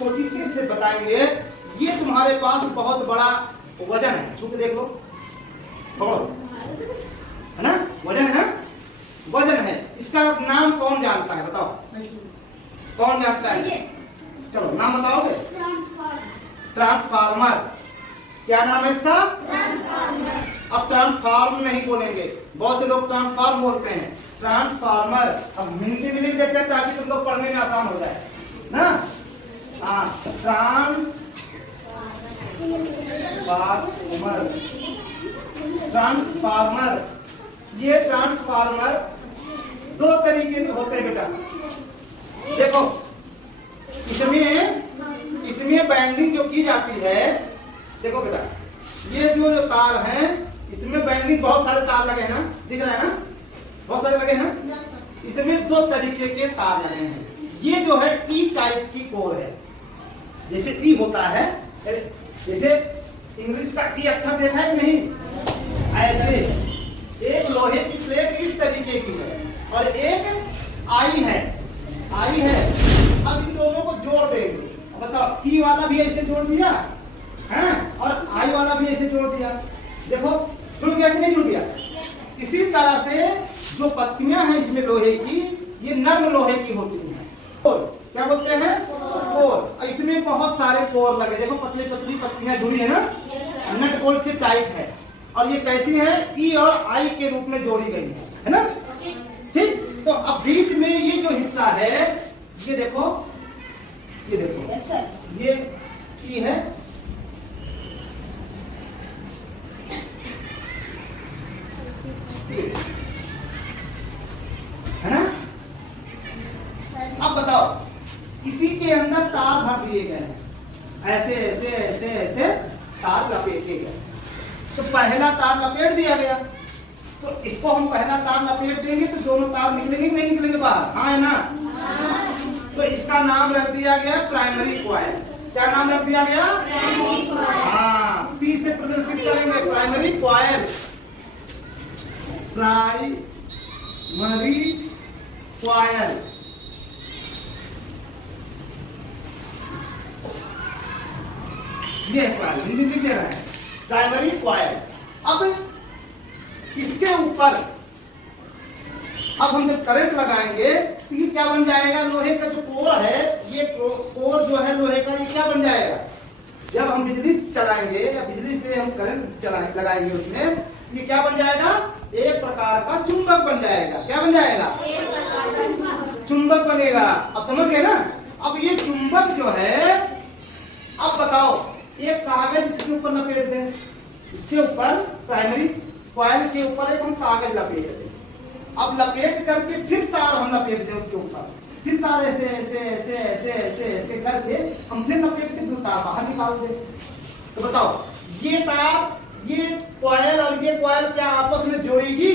छोटी चीज से बताएंगे। ये तुम्हारे पास बहुत बड़ा वजन है, छू के देख लो, है ना, वजन है ना, वजन है। इसका नाम कौन जानता है, बताओ कौन जानता है? चलो नाम बताओगे? ट्रांसफार्मर। क्या नाम है इसका? ट्रांसफार्मर। अब ट्रांसफार्म नहीं बोलेंगे, बहुत से लोग ट्रांसफार्म बोलते हैं, ट्रांसफार्मर। अब हिंदी में लिख देते हैं ताकि तुम लोग पढ़ने में आसान हो जाए ना। हाँ, ट्रांसफार्मर। ट्रांसफार्मर, ये ट्रांसफार्मर दो तरीके के होते हैं बेटा। देखो इसमें बाइंडिंग जो की जाती है, देखो बेटा ये जो तार है इसमें बाइंडिंग बहुत सारे तार लगे हैं ना, दिख रहा है ना, बहुत सारे लगे हैं ना। इसमें दो तरीके के तार लगे हैं। ये जो है टी टाइप की कोर है, जैसे टी होता है, जैसे इंग्लिश का टी अक्षर देखा है कि नहीं, ऐसे एक लोहे की प्लेट इस तरीके की है और एक आई है, आई है। अब इन दोनों को जोड़ देंगे, बताओ टी वाला भी ऐसे जोड़ दिया है और आई वाला भी ऐसे जोड़ दिया, देखो जुड़ गया कि नहीं जुड़ गया। इसी तरह से जो पत्तियां हैं इसमें लोहे की, ये नर्म लोहे की होती हैं। कोर क्या बोलते हैं? कोर। इसमें बहुत सारे कोर लगे, देखो पतली पतली पत्तियां जुड़ी है ना, नट बोल्ट से टाइट है। और ये कैसी है? ई और आई के रूप में जोड़ी गई है ना, ठीक। तो अब बीच में ये जो हिस्सा है, ये देखो, ये देखो, ये ई है, है ना। अब बताओ इसी के अंदर तार भर दिए गए हैं, ऐसे ऐसे ऐसे ऐसे तार लपेटे गए। तो पहला तार लपेट दिया गया, तो इसको हम पहला तार लपेट देंगे तो दोनों तार निकलेंगे कि नहीं निकलेंगे बाहर? हाँ है ना। तो इसका नाम रख दिया गया प्राइमरी कॉइल। क्या नाम रख दिया गया? हाँ, पी से प्रदर्शित करेंगे, प्राइमरी कॉइल। प्राइमरी कॉइल, ये कॉइल हिंदी लिख दे रहा है, प्राइमरी कॉइल। अब इसके ऊपर अब हम जब करंट लगाएंगे तो ये क्या बन जाएगा? लोहे का जो कोर है, ये कोर जो है लोहे का, ये क्या बन जाएगा? जब हम बिजली चलाएंगे या बिजली से हम करंट लगाएंगे उसमें, ये क्या बन जाएगा? एक प्रकार का चुंबक बन जाएगा। क्या बन जाएगा? चुंबक बनेगा। अब समझ गए ना। अब ये चुंबक जो है, अब बताओ एक कागज इसके ऊपर लपेट दें, इसके ऊपर प्राइमरी कॉइल के ऊपर एक हम कागज लपेट दें। अब लपेट करके फिर तार हम लपेट दें उसके ऊपर, फिर तार ऐसे ऐसे ऐसे ऐसे ऐसे ऐसे करके हम फिर लपेट के दो तार बाहर निकाल दें। तो बताओ ये तार, ये कॉइल और ये कॉइल क्या आपस में जोड़ेगी?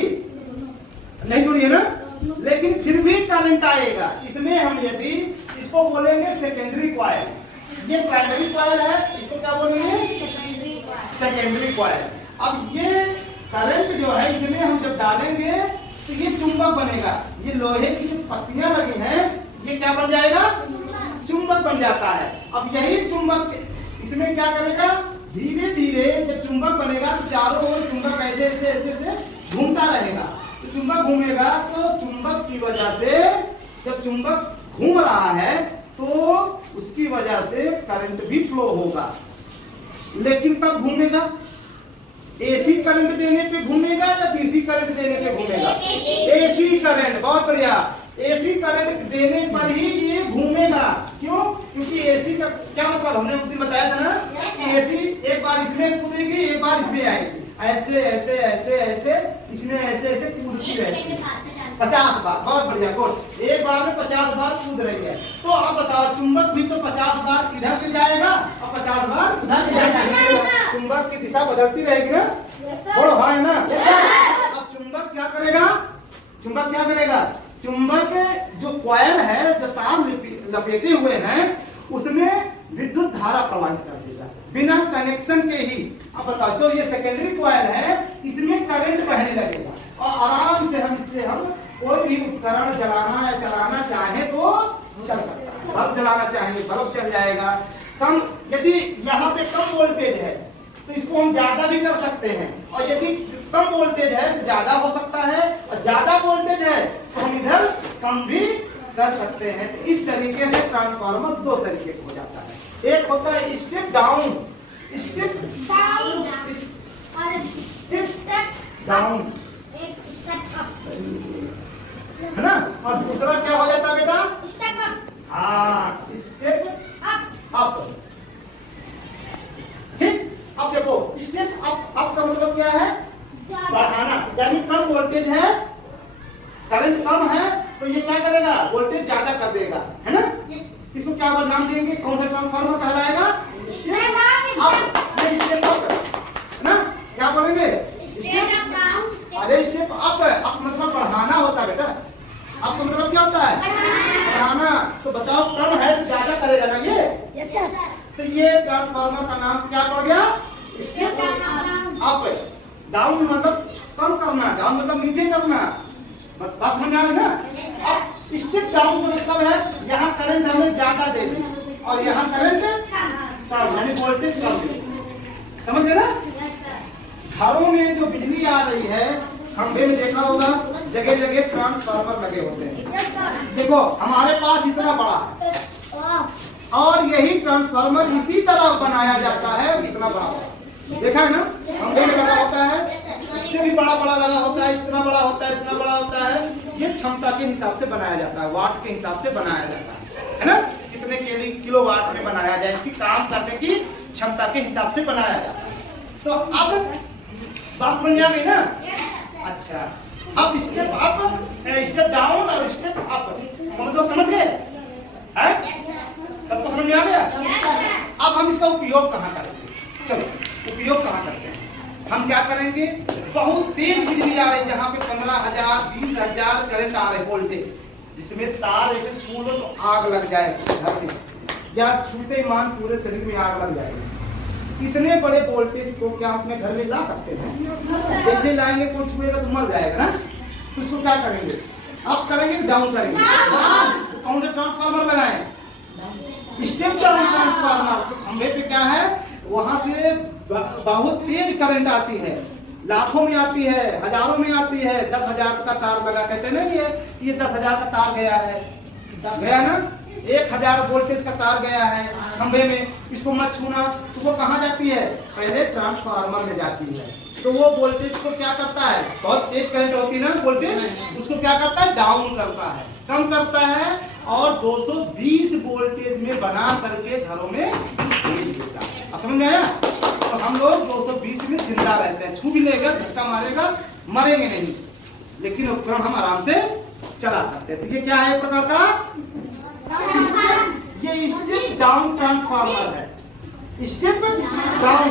नहीं जुड़ी है ना, लेकिन फिर भी करंट आएगा इसमें। हम यदि इसको बोलेंगे सेकेंडरी कॉइल, ये प्राइमरी कॉइल है, इसको क्या बोलेंगे? Secondary coil. अब ये करंट जो है इसमें हम जब डालेंगे तो ये चुंबक बनेगा। ये लोहे की जो पत्तियां लगी हैं, ये क्या बन जाएगा? चुंबक बन जाता है। अब यही चुंबक इसमें क्या करेगा? धीरे धीरे जब चुंबक बनेगा तो चारों ओर चुंबक ऐसे ऐसे ऐसे ऐसे घूमता रहेगा। तो चुंबक घूमेगा तो चुंबक की वजह से, जब चुंबक घूम रहा है तो उसकी वजह से करंट भी फ्लो होगा। लेकिन कब घूमेगा? एसी करंट देने पे घूमेगा या डीसी करंट देने पे घूमेगा? AC current. बहुत बढ़िया। एसी करंट देने पर ही ये घूमेगा। क्यों? क्योंकि एसी का क्या मतलब हमने उस दिन बताया था ना कि एसी एक बार इसमें कूदेगी, एक बार इसमें आएगी, ऐसे ऐसे ऐसे ऐसे इसमें ऐसे ऐसे कूदती रहेगी 50 बार। बहुत बढ़िया, गुड। एक बार में 50 बार कूद रही है। तो अब बताओ चुंबक भी तो 50 बार इधर से जाएगा और 50 बार उधर से जाएगा। चुंबक की दिशा बदलती रहेगी ना? बोलो हाँ है ना। अब चुंबक क्या करेगा? चुंबक क्या करेगा? चुंबक जो कॉइल है, जो तार लपेटे हुए हैं, उसमें विद्युत धारा प्रवाहित कर देगा बिना कनेक्शन के ही। अब बताओ जो ये सेकेंडरी कॉइल है, इसमें करंट बहने लगेगा और आराम से हम इससे हम कोई भी उपकरण जलाना या चलाना चाहे तो चल सकता है। बल्ब जलाना चाहेंगे बल्ब चल जाएगा। कम यदि यहाँ पे कम वोल्टेज है तो इसको हम ज्यादा भी कर सकते हैं, और यदि कम वोल्टेज है तो ज्यादा हो सकता है, और ज्यादा वोल्टेज है तो हम इधर कम भी कर सकते हैं। तो इस तरीके से ट्रांसफार्मर दो तरीके का हो जाता है। एक होता है स्टेप डाउन, स्टेप डाउन, है ना, और दूसरा क्या हो जाता है बेटा, स्टेप अप। हाँ, स्टेप अप। ठीक, अब देखो स्टेप अप का मतलब क्या है, बढ़ाना। यानी कम वोल्टेज है, करंट कम है, तो ये क्या करेगा, वोल्टेज ज्यादा कर देगा, है ना। इसको क्या नाम देंगे, कौन सा ट्रांसफार्मर कहलाएगा, स्टेप अप, है ना। क्या बोलेंगे, अरे स्टेप अप मतलब बढ़ाना होता है बेटा। अप का मतलब क्या होता है, बढ़ाना। तो बताओ कम है तो ज्यादा करेगा ना ये, तो ये ट्रांसफार्मर का नाम क्या पड़ गया, स्टेप अप। डाउन मतलब कम करना, डाउन मतलब नीचे करना, बात समझ आ रही ना। अब स्टेप डाउन का मतलब है यहाँ करंट हमें ज्यादा देगी और यहाँ करंट कम, यानी वोल्टेज कम देगी, समझ गए ना। घरों में जो बिजली आ रही है, खंभे में देखा होगा जगह जगह ट्रांसफार्मर लगे होते हैं। देखो हमारे पास इतना बड़ा है और यही ट्रांसफार्मर इसी तरह बनाया जाता है, इतना बड़ा देखा है ना, खंभे में लगा होता है, इससे भी बड़ा बड़ा लगा होता है, इतना बड़ा होता है, इतना बड़ा होता है। ये क्षमता के हिसाब से बनाया जाता है, वाट के हिसाब से बनाया जाता है ना, कितने किलो वाट में बनाया जाए, इसकी काम करने की क्षमता के हिसाब से बनाया जाता है। तो अब बात समझ आ गई ना। अच्छा, अब स्टेप अप, स्टेप डाउन और स्टेप अप मतलब समझ गए, सबको समझ में आ गया। अब हम इसका उपयोग कहाँ करेंगे, चलो उपयोग कहाँ करते हैं। हम क्या करेंगे, बहुत तेज बिजली आ रही, जहाँ पे 15,000 20,000 करंट आ रहे वोल्टेज, जिसमें तार ऐसे छू लो तो आग लग जाए घर में, या छूते ही मान पूरे शरीर में आग लग जाएगी। इतने बड़े वोल्टेज को क्या अपने घर में ला सकते हैं, जैसे लाएंगे कोई छुएगा तो मर जाएगा ना। तो इसको क्या करेंगे, अप करेंगे डाउन करेंगे, तो कौन सा ट्रांसफार्मर लगाएं, स्टेप डाउन ट्रांसफार्मर। तो खंभे पे क्या है, वहां से बहुत तेज करंट आती है, लाखों में आती है, हजारों में आती है। 10,000 का तार लगा, कहते ना ये 10,000 का तार गया है, गया ना, 1,000 वोल्टेज का तार गया है खंभे में, इसको मत छूना। तो वो कहाँ जाती है, पहले ट्रांसफार्मर में जाती है। तो वो वोल्टेज को क्या करता है, बहुत तेज करंट होती है ना वोल्टेज, उसको क्या करता है, डाउन करता है, कम करता है, और 220 वोल्टेज में बना करके घरों में भेज देता है। अब समझ में आया। तो हम लोग 220 में जिंदा रहते हैं, छू भी लेगा, धक्का मारेगा, मरेंगे नहीं, लेकिन उपकरण हम आराम से चला सकते हैं। तो ये क्या है, एक प्रकार का ये स्टेप डाउन ट्रांसफार्मर है। स्टेप डाउन,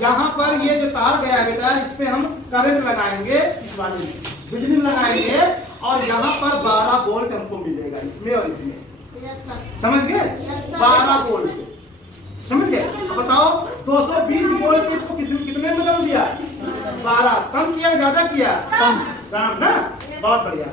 यहाँ पर ये जो तार गया है बेटा, इस पे हम करंट लगाएंगे, इस वाली बिजली लगाएंगे, और यहाँ पर 12 वोल्ट हमको मिलेगा, इसमें और इसमें, समझ गए, 12 वोल्ट, समझ गए। अब बताओ 220 वोल्टेज को कितने में बदल दिया, 12, कम किया ज्यादा किया, कम ना, बहुत बढ़िया।